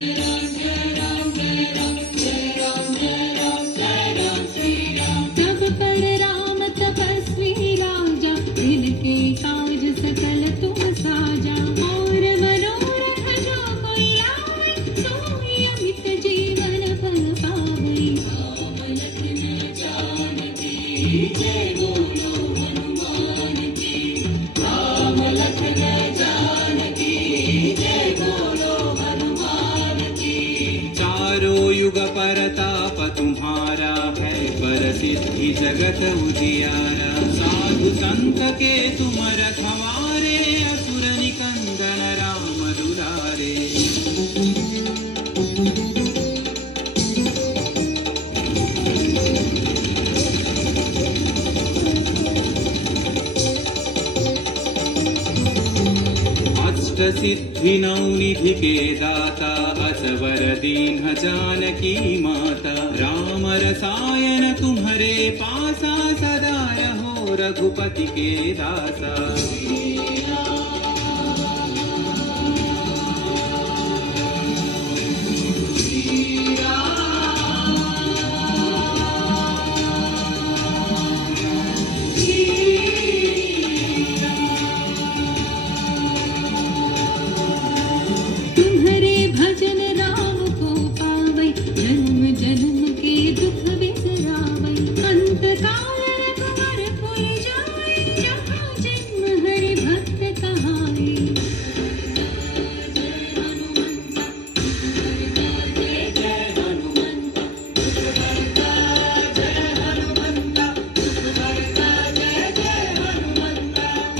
तब पर राम तपस्वी राजा, दिल के काज सकल तुम साजा। और मनोरथ जो कोई लाए, सोई अमित जीवन फल पावै। राम लखन जानकी जय बोलो हनुमान की। राम लखन जानकी जय बोलो हनुमान की। चारों युग परताप तुम्हारा है, परसिद्धि जगत उजियारा। साधु संत के तुम रखवारे, असुर निकंदन राम दुलारे। अष्ट सिद्धि नौ निधि के दाता, असवर दीन जानकी माता। राम रसायन तुम्हारे पासा, सदा रहो रघुपति के दासा। तुम्हारे भजन राम को पावै, जन्म जन्म के दुख बिसरावै। अंत काल रघुवरपुर जाय, जहाँ जन्म हरि भक्त कहाय।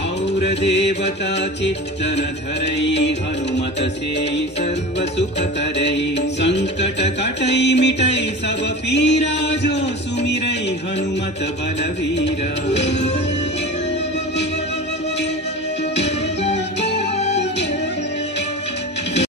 और देवता चित्तन धरई, हनुमत से सर्व सुख करई। संकट कटई मिटई सब पीरा, जो सुमिरई हनुमत बलवीरा।